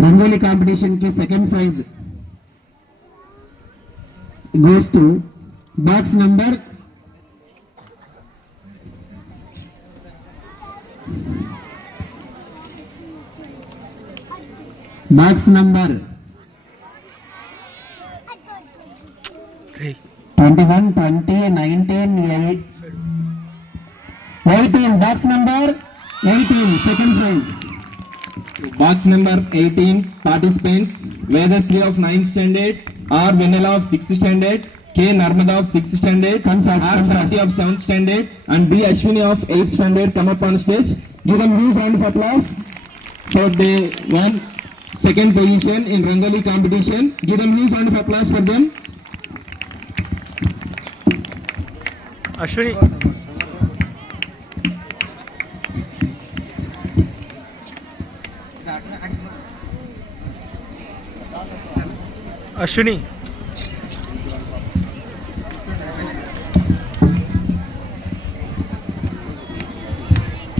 Rangoli competition की second prize goes to box number box number 21 20 19 18 box number 18 second prize. Box number 18 participants Vedasri of 9th standard, R. Venela of 6th standard, K. Narmada of 6th standard, R. Shakti of 7th standard, and B. Ashwini of 8th standard come up on stage. Give them huge round of applause. So they won second position in Rangoli competition. Give them huge round of applause for them. Ashwini. Ashwini.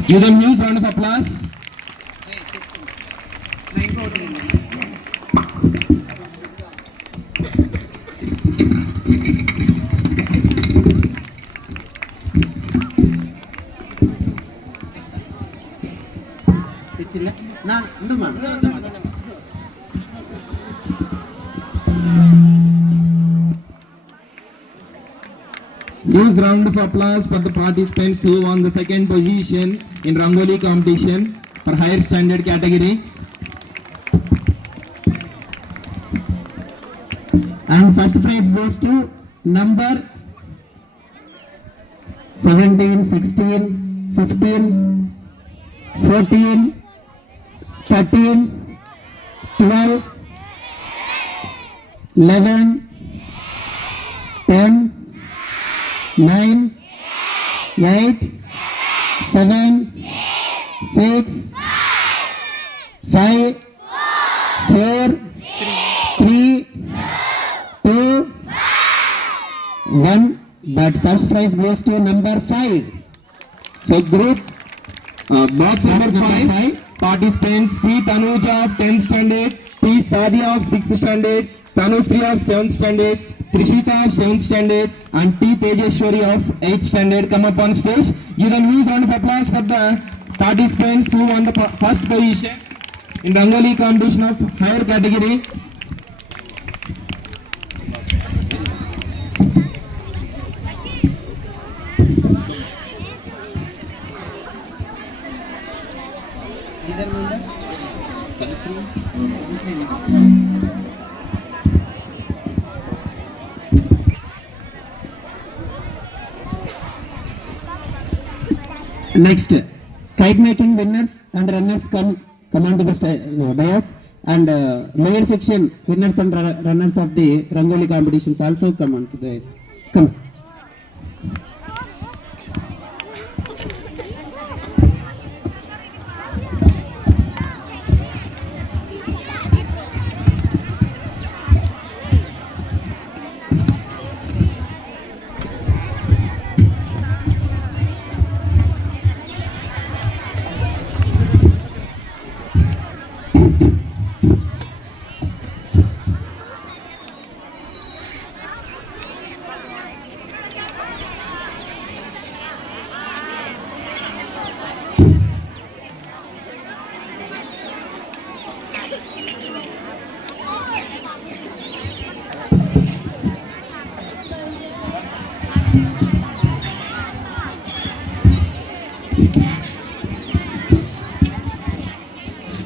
Give them huge round of applause. Huge round of applause for the participants who won the second position in Rangoli competition for higher standard category. And first prize goes to number 17, 16, 15, 14, 13, 12, 11, 10, 9, 8, 7, 6, 5, 4, 3, 2, 1. But first prize goes to number 5. So group box number 5 participants C. Tanuja of 10th standard, P. Sadia of 6th standard, Tanusri of 7th standard, Trishita of 7th standard, and T. Tejeshwari of 8th standard come up on stage. Give them huge round of applause for the participants who won the first position in Rangoli competition of higher category. Next, kite making winners and runners come on to the dais, and lower section winners and runners of the Rangoli competitions also come on to the dais. Come.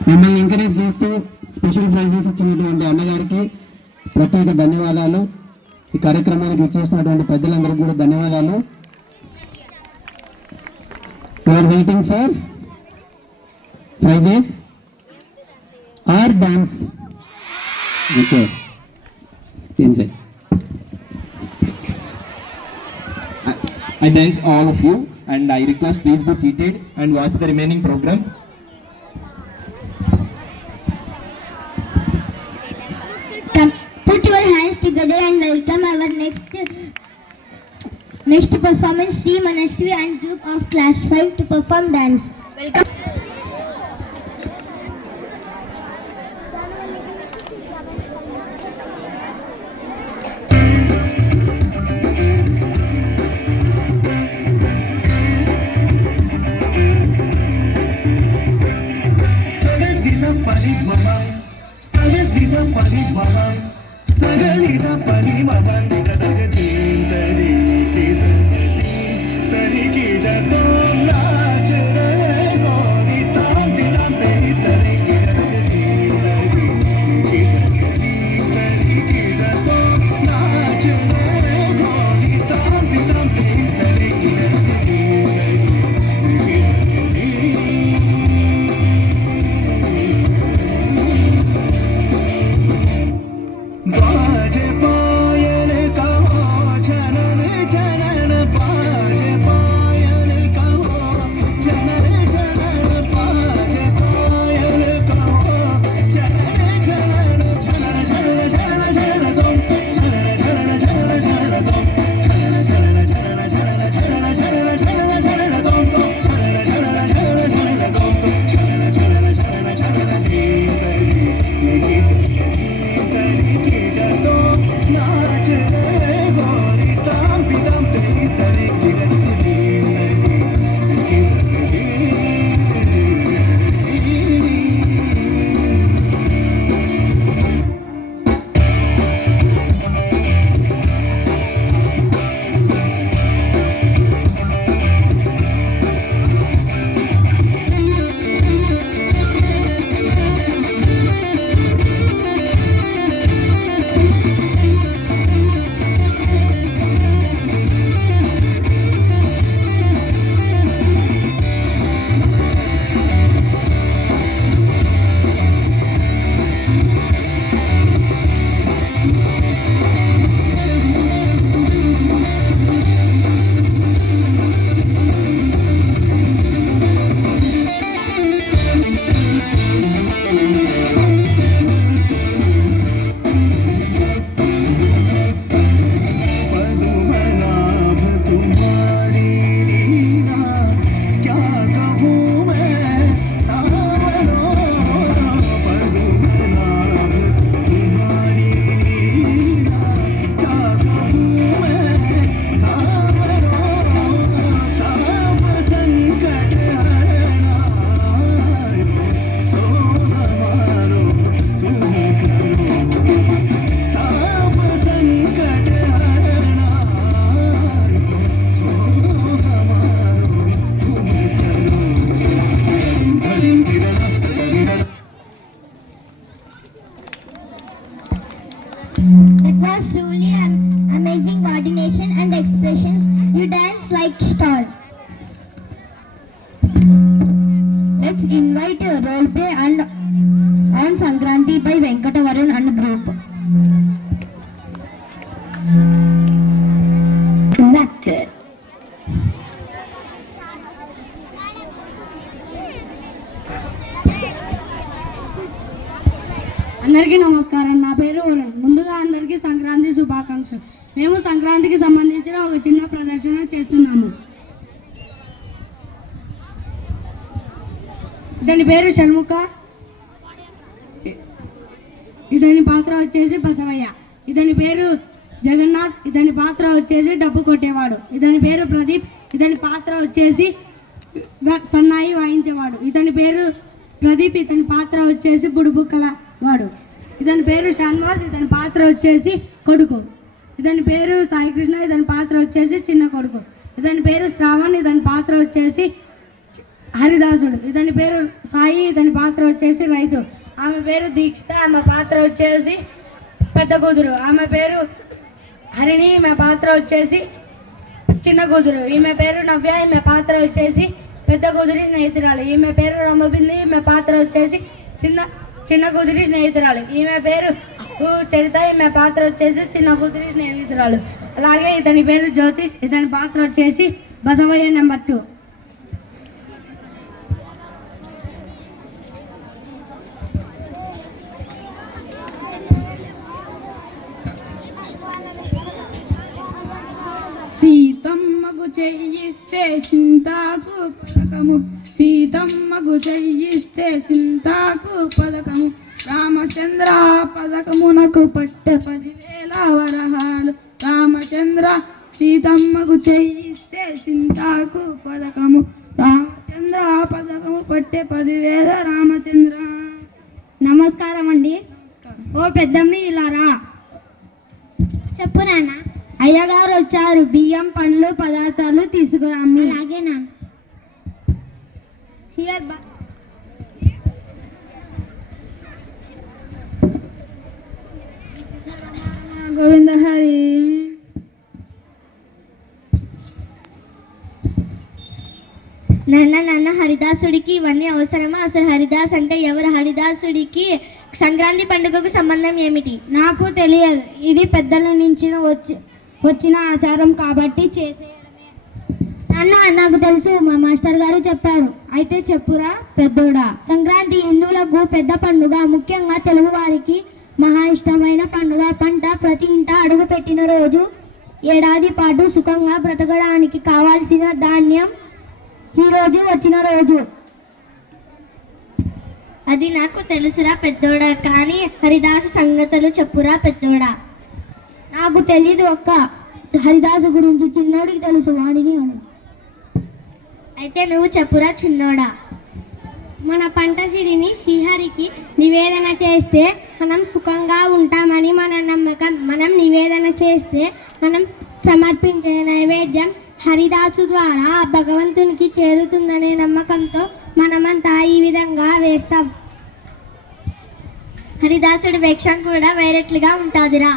మిమ్మల్ని encourage చేస్తూ special prices ఇచ్చినటువంటి అన్నగారికి ప్రత్యేక ధన్యవాదాలు. ఈ కార్యక్రమానికి ఇచ్చేసినటువంటి పెద్దలందరికీ కూడా ధన్యవాదాలు. We are waiting for prizes or dance. Okay. Enjoy. I thank all of you and I request please be seated and watch the remaining program. Put your hands together and welcome our next performance, Sri Manasvi and group of class 5 to perform dance. Welcome. Let's invite role play and on Sankranti by Venkatavaran and group. Conductor. అందరికీ నమస్కారం. నా పేరు వరుణ్. ముందుగా అందరికీ సంక్రాంతి శుభాకాంక్షలు. మేము సంక్రాంతికి సంబంధించిన ఒక చిన్న ప్రదర్శన చేస్తున్నాము. ఇతని పేరు షణ్ముఖ. ఇతని పాత్ర వచ్చేసి బసవయ్య. ఇతని పేరు జగన్నాథ్. ఇతని పాత్ర వచ్చేసి డబ్బు కొట్టేవాడు. ఇతని పేరు ప్రదీప్. ఇతని పాత్ర వచ్చేసి సన్నాయి వాయించేవాడు. ఇతని పేరు ప్రదీప్. ఇతని పాత్ర వచ్చేసి బుడుబుక్కల వాడు. ఇతని పేరు శ్యాన్వాస్. ఇతని పాత్ర వచ్చేసి కొడుకు. ఇతని పేరు సాయికృష్ణ. ఇతని పాత్ర వచ్చేసి చిన్న కొడుకు. ఇతని పేరు శ్రావణ్. ఇతని పాత్ర వచ్చేసి హరిదాసుడు. ఇతని పేరు సాయి. ఇతని పాత్ర వచ్చేసి రైతు. ఆమె పేరు దీక్షిత. ఆమె పాత్ర వచ్చేసి పెద్ద కూతురు. ఆమె పేరు హరిణి. ఈమె పాత్ర వచ్చేసి చిన్న కూతురు. ఈమె పేరు నవ్య. ఈమె పాత్ర వచ్చేసి పెద్ద కూతురి స్నేహితురాలు. ఈమె పేరు రమబింది. ఈమె పాత్ర వచ్చేసి చిన్న కూతురి స్నేహితురాలు. ఈమె పేరు చరిత. ఈమె పాత్ర వచ్చేసి చిన్న కూతురి స్నేహితురాలు. అలాగే ఇతని పేరు జ్యోతిష్. ఇతని పాత్ర వచ్చేసి బసవయ్య నెంబర్ 2. సీతమ్మకు చెయ్యిస్తే చింతాకు పథకము. సీతమ్మకు చెయ్యిస్తే చింతాకు పథకము. రామచంద్ర పథకమునకు పట్టె 10,000 వరహాలు. రామచంద్ర సీతమ్మకు చెయ్యిస్తే చింతాకు పథకము. రామచంద్ర పథకము పట్టె 10,000 రామచంద్ర. నమస్కారం అండి. ఓ పెద్దమ్మి ఇలా రా. చెప్పు నాన్న. అయ్యగారు వచ్చారు. బియ్యం పండ్లు పదార్థాలు తీసుకురామ్మి. అలాగే నాన్న. హియర్ గోవింద హరి. నాన్న హరిదాసుడికి ఇవన్నీ అవసరమా? అసలు హరిదాస్ అంటే ఎవరు? హరిదాసుడికి సంక్రాంతి పండుగకు సంబంధం ఏమిటి? నాకు తెలియదు. ఇది పెద్దల నుంచి వచ్చిన ఆచారం కాబట్టి చేసేయడమే. నాన్న నాకు తెలుసు, మా మాస్టర్ గారు చెప్పారు. అయితే చెప్పురా పెద్దోడా. సంక్రాంతి హిందువులకు పెద్ద పండుగ. ముఖ్యంగా తెలుగు వారికి మహా ఇష్టమైన పండుగ. పంట ప్రతి ఇంట అడుగు పెట్టిన రోజు. ఏడాది పాటు సుఖంగా బ్రతకడానికి కావాల్సిన ధాన్యం ఈ రోజు వచ్చిన రోజు. అది నాకు తెలుసురా పెద్దోడా, కానీ హరిదాసు సంగతులు చెప్పురా పెద్దోడా. నాకు తెలీదు అక్క. హరిదాసు గురించి చిన్నోడికి తెలుసు, వాడిని అని. అయితే నువ్వు చెప్పురా చిన్నోడా. మన పంట సిరిని శ్రీహరికి నివేదన చేస్తే మనం సుఖంగా ఉంటామని మన నమ్మకం. మనం నివేదన చేస్తే మనం సమర్పించే నైవేద్యం హరిదాసు ద్వారా భగవంతునికి చేరుతుందనే నమ్మకంతో మనమంతా ఈ విధంగా వేస్తాం. హరిదాసుడి వేషం కూడా వేరేట్లుగా ఉంటాదిరా.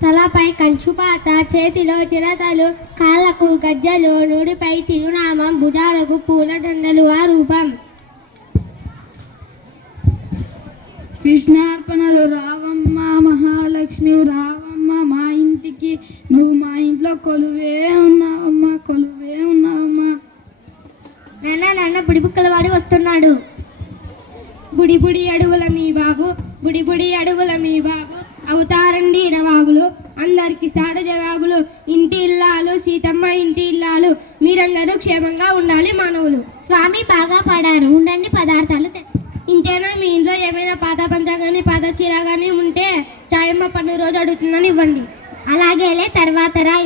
తలపై కంచుపాత, చేతిలో చిరతలు, కాళ్ళకు గజ్జలు, నూడిపై తిరునామం, భుజాలకు పూలదండలు ఆ రూపం. కృష్ణార్పణలు. రావమ్మ మహాలక్ష్మి రావమ్మ మా ఇంటికి. నువ్వు మా ఇంట్లో కొలువే ఉన్నావమ్మా, కొలువే ఉన్నావమ్మా. నాన్న బుడిబుక్కల వాడి వస్తున్నాడు. బుడి బుడి అడుగుల మీ బాబు, బుడి బుడి అడుగుల మీ బాబు, అవుతారండి రవాబులు, అందరికి సాడు జవాబులు. ఇంటి ఇల్లాలు సీతమ్మ ఇంటి ఇల్లాలు, మీరందరూ క్షేమంగా ఉండాలి మానవులు. స్వామి బాగా పాడారు. ఉండండి పదార్థాలు ఇంతేనా? మీ ఇంట్లో ఏమైనా పాత పంచ కానీ పాత చీర కానీ ఉంటే చాయమ్మ పండుగ రోజు అడుగుతుందని ఇవ్వండి. అలాగేలే, తర్వాత రా.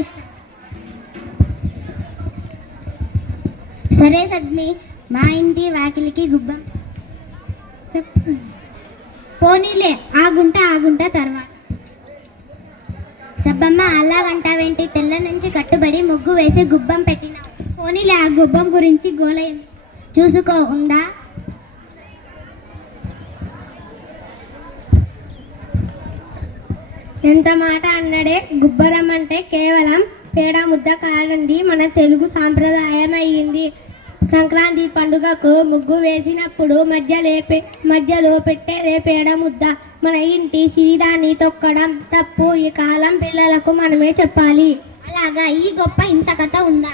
సరే సద్మి, మా ఇంటి వాకిలికి గుబ్బం పోనీలే. ఆగుంటా తర్వాత. సబ్బమ్మ అలాగంటావేంటి? తెల్ల నుంచి కట్టుబడి ముగ్గు వేసి గుబ్బం పెట్టినావు. పోనీలే, ఆ గుబ్బం గురించి గోల చూసుకో. ఉందా? ఎంత మాట అన్నడే. గుబ్బరం అంటే కేవలం పేడ ముద్ద కాదండి, మన తెలుగు సాంప్రదాయం అయ్యింది. సంక్రాంతి పండుగకు ముగ్గు వేసినప్పుడు మధ్యలో పెట్టే రేపేడ ముద్ద మన ఇంటి సిరిదాన్ని తొక్కడం తప్పు. ఈ కాలం పిల్లలకు మనమే చెప్పాలి. అలాగా, ఈ గొప్ప ఇంత కథ ఉందా?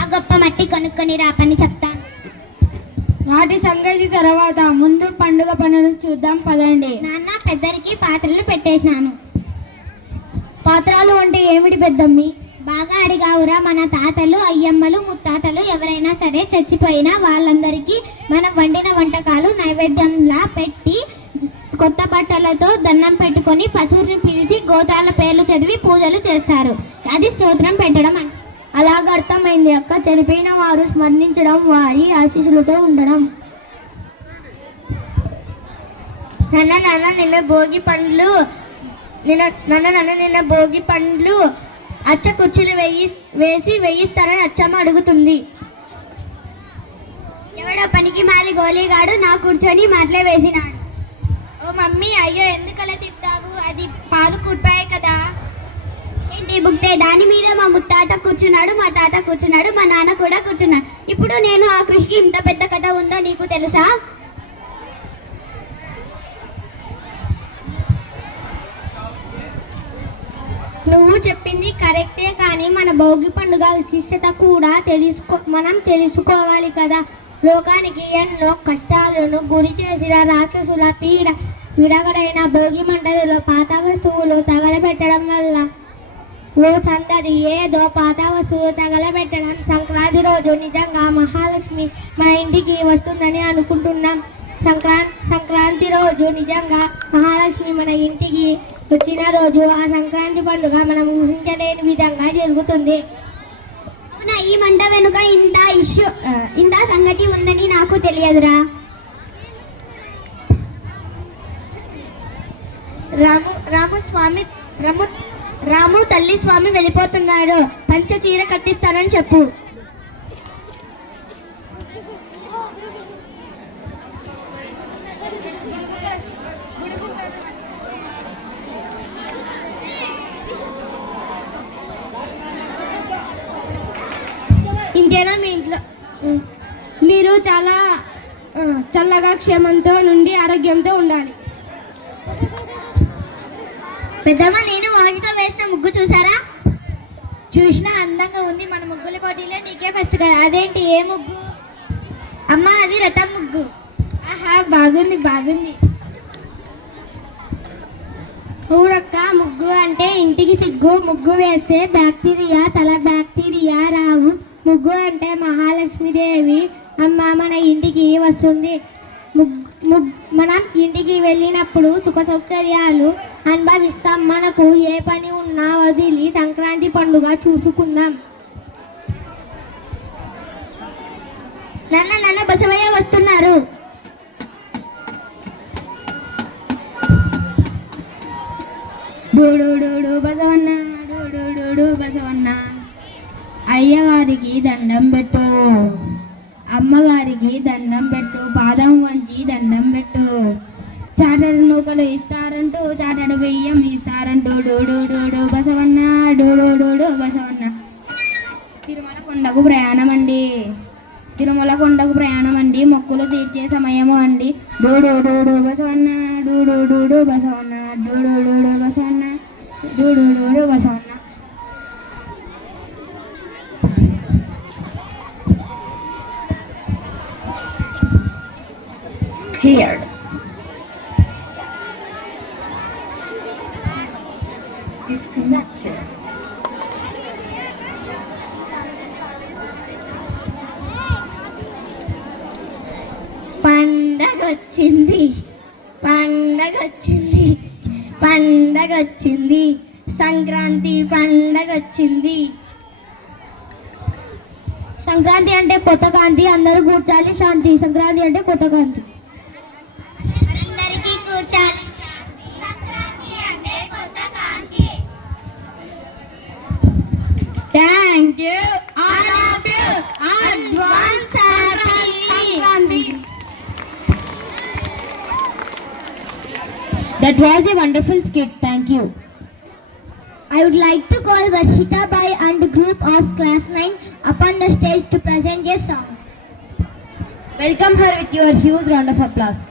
ఆ గొప్ప మట్టి కొనుక్కొని రాపని చెప్తాను. వాటి సంగతి తర్వాత, ముందు పండుగ పనులు చూద్దాం పదండి. నాన్న, పెద్దరికి పాత్రలు పెట్టేసినాను. పాత్రలు అంటే ఏమిటి పెద్దమ్మి? బాగా అడిగావురా. మన తాతలు, అయ్యమ్మలు, ముత్తాతలు ఎవరైనా సరే చచ్చిపోయినా వాళ్ళందరికీ మనం వండిన వంటకాలు నైవేద్యంలా పెట్టి కొత్త బట్టలతో దండం పెట్టుకొని పశువుని పిలిచి గోత్రాల పేర్లు చదివి పూజలు చేస్తారు. అది స్తోత్రం పెట్టడం అంటే. అలాగ అర్థమైంది అక్క. చనిపోయిన వారు స్మరించడం, వారి ఆశీస్సులతో ఉండడం. నిన్న భోగి పండ్లు అచ్చ కుర్చీలు వేయిస్తారని అచ్చమ్మ అడుగుతుంది. ఎవడో పనికి మాలి గోలీగాడు నా కూర్చొని మాటలే వేసినాడు. ఓ మమ్మీ, అయ్యో ఎందుకలా తిట్టావు? అది పాలు కుట్టాయి కదా. ఏంటి బుక్తే? దాని మీద మా ముత్తాత కూర్చున్నాడు, మా తాత కూర్చున్నాడు, మా నాన్న కూడా కూర్చున్నాడు. ఇప్పుడు నేను ఆ కృషికి ఇంత పెద్ద కథ ఉందో నీకు తెలుసా? నువ్వు చెప్పింది కరెక్టే, కానీ మన భోగి పండుగ విశిష్టత కూడా మనం తెలుసుకోవాలి కదా. లోకానికి ఎన్నో కష్టాలను గురి చేసిన రాక్షసుల పీడ విరగడైన భోగి మంటలలో పాత వస్తువులు తగలబెట్టడం వల్ల ఓ సందడి. ఏదో పాత వస్తువులు తగలబెట్టడం. సంక్రాంతి రోజు నిజంగా మహాలక్ష్మి మన ఇంటికి వస్తుందని అనుకుంటున్నాం. సంక్రాంతి రోజు నిజంగా మహాలక్ష్మి మన ఇంటికి వచ్చిన రోజు. ఆ సంక్రాంతి పండుగ మనం ఊహించలేని విధంగా జరుగుతుంది. అవునా, ఈ మంట వెనుక ఇంత సంగతి ఉందని నాకు తెలియదురా. రాము తల్లి స్వామి వెళ్ళిపోతున్నాడు. పంచ చీర కట్టిస్తానని చెప్పు. ఇంకేనా మీ ఇంట్లో? మీరు చాలా చల్లగా క్షేమంతో నుండి ఆరోగ్యంతో ఉండాలి. పెద్దమ్మ, నేను వాకిట్లో వేసిన ముగ్గు చూసారా? చూసినా, అందంగా ఉంది. మన ముగ్గుల పోటీలో నీకే ఫస్ట్ కదా. అదేంటి, ఏ ముగ్గు? అమ్మ, అది రథం ముగ్గు. ఆహా, బాగుంది. ఊరక్క, ముగ్గు అంటే ఇంటికి సిగ్గు. ముగ్గు వేస్తే బ్యాక్టీరియా రావు. ముగ్గు అంటే మహాలక్ష్మీదేవి అమ్మ మన ఇంటికి వస్తుంది. మనం ఇంటికి వెళ్ళినప్పుడు సుఖ సౌకర్యాలు అనుభవిస్తాం. మనకు ఏ పని ఉన్నా వదిలి సంక్రాంతి పండుగ చూసుకుందాం. నాన్న, బసవయ్య వస్తున్నారు. బసవన్న, అయ్యగారికి దండం పెట్టు, అమ్మగారికి దండం పెట్టు, పాదం వంచి దండం పెట్టు. చాటడు నూకలు ఇస్తారంటూ, చాటడు బియ్యం ఇస్తారంటూ. డోడు బసవన్న, డోడు బసవన్న. తిరుమల కొండకు ప్రయాణం అండి. మొక్కులు తీర్చే సమయము అండి. డోడు బసవన్న, డోడు బసవన్న, డోడు బసవన్న, డోడు బసవన్న. Here. Disconnected. పండగొచ్చింది, సంక్రాంతి పండగొచ్చింది. సంక్రాంతి అంటే కొత్త కాంతి, అందరూ కూర్చాలి శాంతి. సంక్రాంతి అంటే కొత్త కాంతి, అందరికీ కూర్చాలి. సంక్రాంతి అంటే కొత్త కాంతి. Thank you all of you. Advance happy Sankranti. That was a wonderful skit. Thank you. I would like to call Varshita Bai and group of class 9 upon the stage to present a song. Welcome her with your huge round of applause.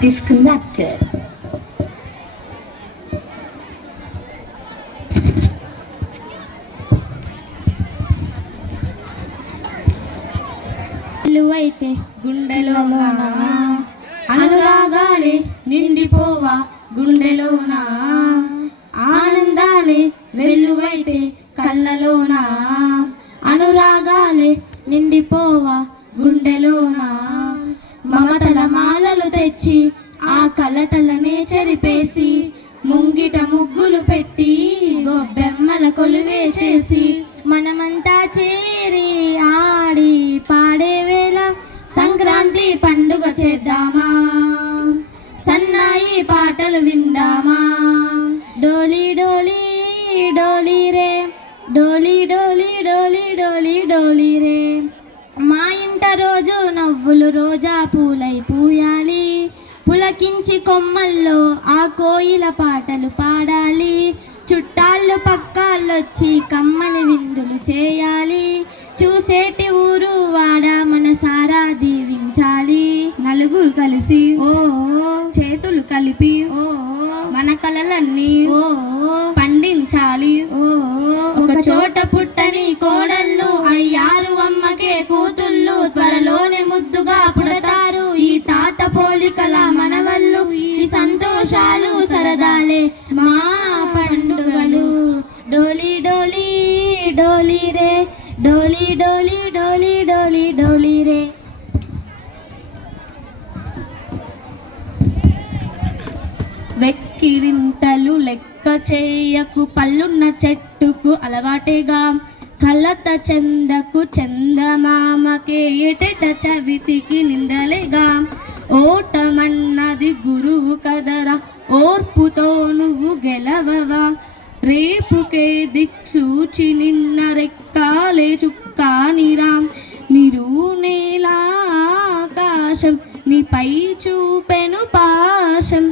Disconnected. అయితే గుండెలోన అనురాగాలే నిండిపోవా గుండెలోన ఆనందాలే వెల్లువైతే కళ్ళలోన అనురాగాలే నిండిపోవా గుండెలోన మమతల మాలలు తెచ్చి ఆ కలతలనే చెరిపేసి ముంగిట ముగ్గులు పెట్టి గొబ్బెమ్మల కొలువే చేసి మనమంతా చేరి ఆడి పాడే వేళ సంక్రాంతి పండుగ చేద్దామా సన్నాయి పాటలు విందామా డోలీ డోలీ డోలీ రే డోలీ డోలీ డోలీ డోలీ డోలీ రే మా ఇంట రోజు నవ్వులు రోజా పూలై పూయాలి పులకించి కొమ్మల్లో ఆ కోయిల పాటలు పాడాలి చుట్టాళ్ళు పక్కాళ్ళొచ్చి కమ్మని విందులు చేయాలి చూసేటి ఊరు వాడ మనసారా దీవించాలి నలుగురు కలిసి ఓ చేతులు కలిపి ఓ మన కలలన్నీ ఓ పండించాలి ఓ ఒక చోట పుట్టని కోడళ్ళు అయ్యారు అమ్మకే కూతుళ్ళు త్వరలోనే ముద్దుగా పుడతారు ఈ తాత పోలికల మనవళ్ళు ఈ సంతోషాలు సరదాలే మా పండుగలు డోలీ డోలీ డోలీ రే డోలీ డోలీ డోలీ డోలీ డోలీ రే వెక్కిరింతలు లెక్క చేయకు పళ్ళున్న చెట్టుకు అలవాటేగా కలత చెందకు చందమామకే ఎటెట చవితికి నిందలేగా ఓటమన్నది గురువు కదరా ఓర్పుతో నువ్వు గెలవవా రేపుకే దిక్సూచి నిన్న రెక్కాలే చుక్కానిరా నిరూనేలా ఆకాశం నీపై చూపెను పాశం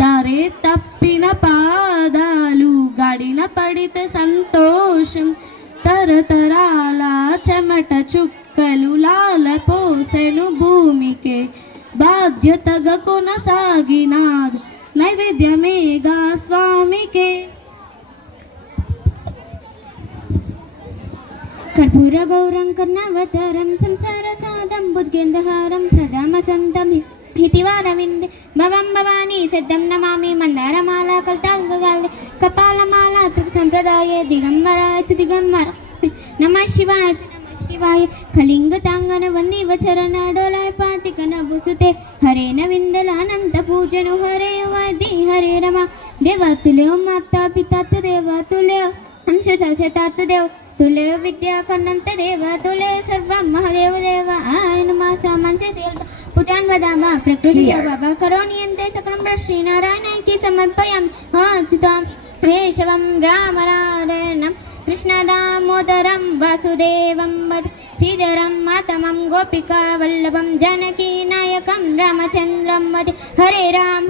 దారే తప్పిన పాదాలు గడిన పడితే సంతోషం తరతరాల చెమట చుక్కలు లాల పోసెను భూమికే బాధ్యతగా కొనసాగినాదు నైవేద్యమేగా స్వామికే కర్పూర గౌరం కర్ణవతరం సంసార సాదం బుద్గేందహారం సదా మసంతం హితివారవిందే భవం భవానీ సిద్ధం నమామి మందారమాల కల్తాంగగాల్దే కపాలమాల త్రిక సంప్రదాయే దిగంబరాయ దిగంబర నమః శివాయ శివాయ కళింగ తాంగన వందివ చరణ డోలాయ పాతికన బుసుతే హరే నవిందల అనంత పూజను హరే వాది హరే రమ దేవతుల్యో మాతా పితా దేవతుల్యో అంశ దేవ तुल्य विद्या कन्नंत देव तुल्य सर्व महादेव देव आयन मासा मनसे देवता पुत्यान वदामा प्रकृति बाबा करोनियन्ते सकलं श्रीनारायण की समर्पयामि अच्युतं केशवं राम नारायणं कृष्ण दामोदरं वासुदेवं శ్రీధరం మాతమం గోపికా వల్లభం Janaki నాయకం Ramachandram వదే. Hare Ram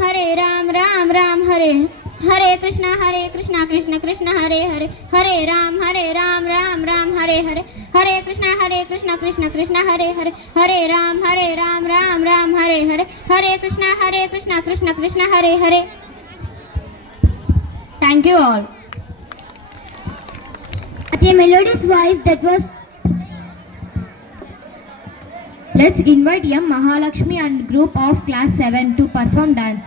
Ram Ram Hare Hare Krishna Krishna Krishna Hare Hare. Hare Ram Ram Ram Hare Hare. Hare Krishna Krishna Krishna Hare Hare. Hare Ram Ram Ram Hare Hare. Hare Krishna Krishna Krishna Hare Hare. Thank you all. At a melodious voice that was. Let's invite M. Mahalakshmi and group of class 7 to perform dance.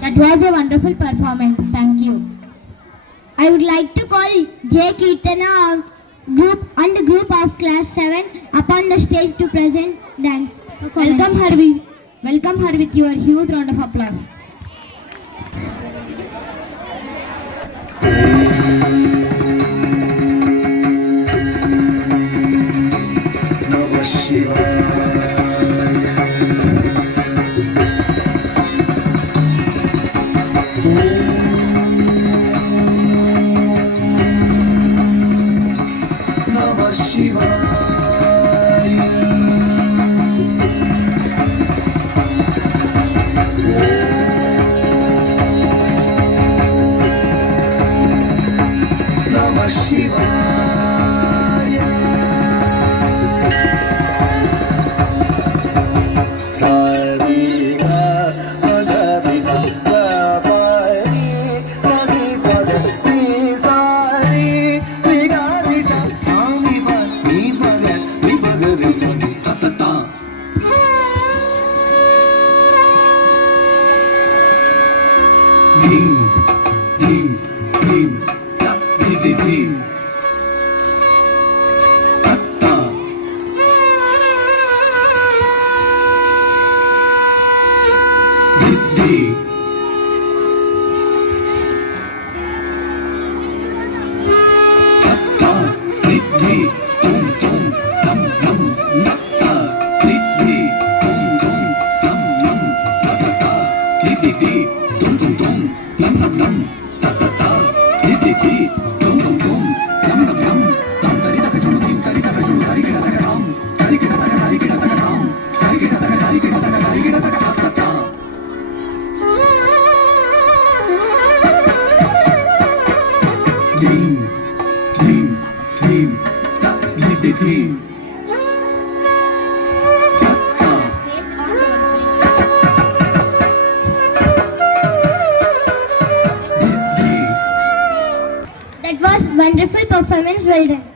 That was a wonderful performance. Thank you. I would like to call J. Kirtana group and the group of class 7 upon the stage to present dance. Welcome her with your huge round of applause. తిథి That was wonderful performance. Well done.